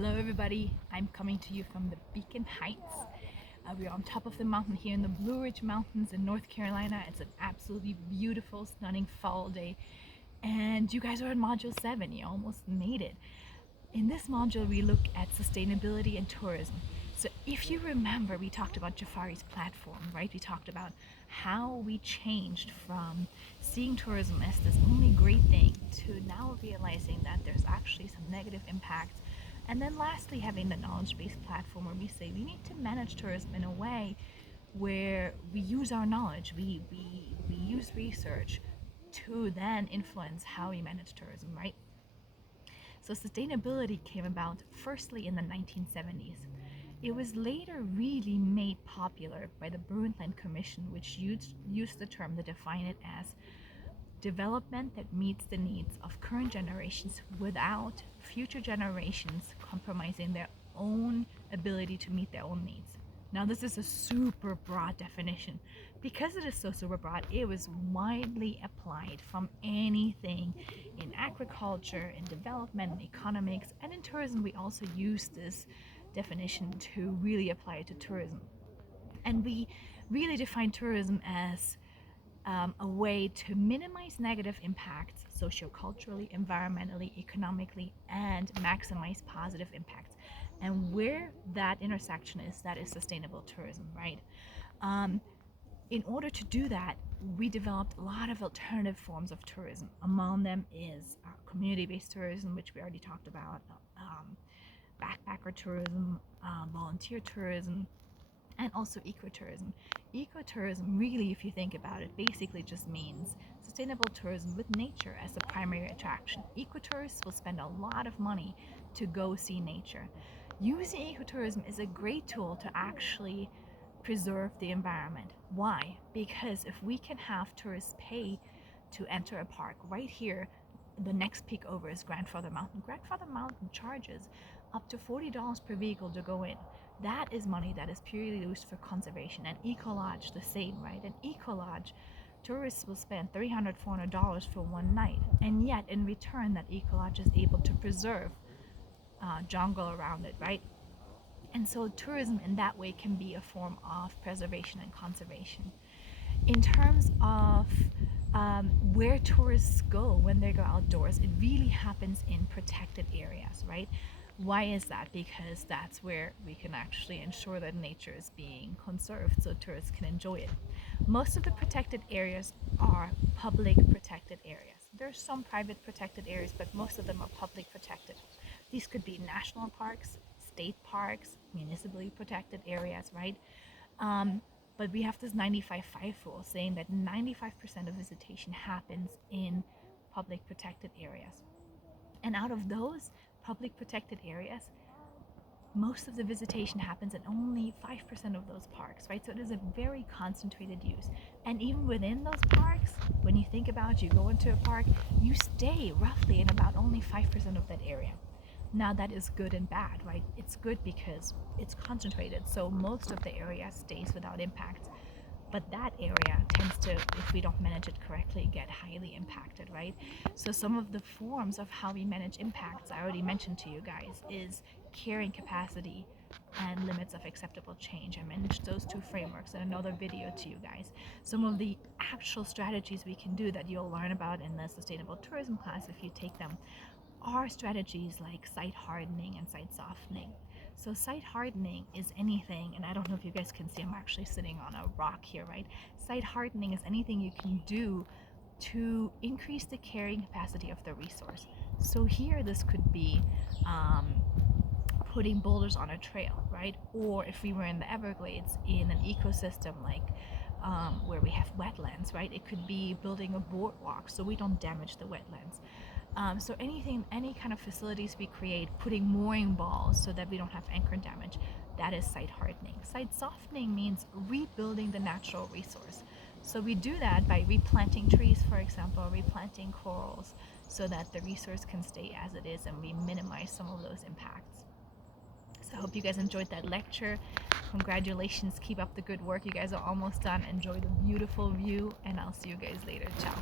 Hello everybody, I'm coming to you from the Beacon Heights. We're on top of the mountain here in the Blue Ridge Mountains in North Carolina. It's an absolutely beautiful, stunning fall day. And you guys are in Module 7, you almost made it. In this module, we look at sustainability and tourism. So if you remember, we talked about Jafari's platform, right? We talked about how we changed from seeing tourism as this only great thing to now realizing that there's actually some negative impacts. And then lastly, having the knowledge-based platform where we say we need to manage tourism in a way where we use our knowledge, we use research to then influence how we manage tourism, right? So sustainability came about firstly in the 1970s. It was later really made popular by the Brundtland Commission, which used the term to define it as development that meets the needs of current generations without future generations compromising their own ability to meet their own needs. Now, this is a super broad definition. Because it is so super broad, it was widely applied from anything in agriculture, in development, in economics, and in tourism. We also use this definition to really apply it to tourism. And we really define tourism as a way to minimize negative impacts socioculturally, environmentally, economically, and maximize positive impacts. And where that intersection is, that is sustainable tourism, right? In order to do that, we developed a lot of alternative forms of tourism. Among them is community-based tourism, which we already talked about, backpacker tourism, volunteer tourism, and also ecotourism. Ecotourism, really, if you think about it, basically just means sustainable tourism with nature as the primary attraction. Ecotourists will spend a lot of money to go see nature. Using ecotourism is a great tool to actually preserve the environment. Why? Because if we can have tourists pay to enter a park right here, the next peak over is Grandfather Mountain. Grandfather Mountain charges up to $40 per vehicle to go in. That is money that is purely used for conservation. And Ecolodge, the same, right? And Ecolodge, tourists will spend $300, $400 for one night. And yet, in return, that Ecolodge is able to preserve jungle around it, right? And so tourism in that way can be a form of preservation and conservation. In terms of where tourists go when they go outdoors, it really happens in protected areas, right? Why is that? Because that's where we can actually ensure that nature is being conserved so tourists can enjoy it. Most of the protected areas are public protected areas. There are some private protected areas, but most of them are public protected. These could be national parks, state parks, municipally protected areas, right? But we have this 95-5 rule saying that 95% of visitation happens in public protected areas. And out of those public protected areas, most of the visitation happens in only 5% of those parks, right? So it is a very concentrated use. And even within those parks, when you think about you go into a park, you stay roughly in about only 5% of that area. Now that is good and bad, right? It's good because it's concentrated, so most of the area stays without impact. But that area tends to, if we don't manage it correctly, get highly impacted, right? So some of the forms of how we manage impacts, I already mentioned to you guys, is carrying capacity and limits of acceptable change. I mentioned those two frameworks in another video to you guys. Some of the actual strategies we can do that you'll learn about in the sustainable tourism class if you take them are strategies like site hardening and site softening. So site hardening is anything, and I don't know if you guys can see, I'm actually sitting on a rock here, right? Site hardening is anything you can do to increase the carrying capacity of the resource. So here this could be putting boulders on a trail, right? Or if we were in the Everglades in an ecosystem like where we have wetlands, right? It could be building a boardwalk so we don't damage the wetlands. So any kind of facilities we create, putting mooring balls so that we don't have anchor damage, that is site hardening. Site softening means rebuilding the natural resource. So we do that by replanting trees, for example, replanting corals, so that the resource can stay as it is and we minimize some of those impacts. So I hope you guys enjoyed that lecture. Congratulations, keep up the good work. You guys are almost done. Enjoy the beautiful view, and I'll see you guys later. Ciao.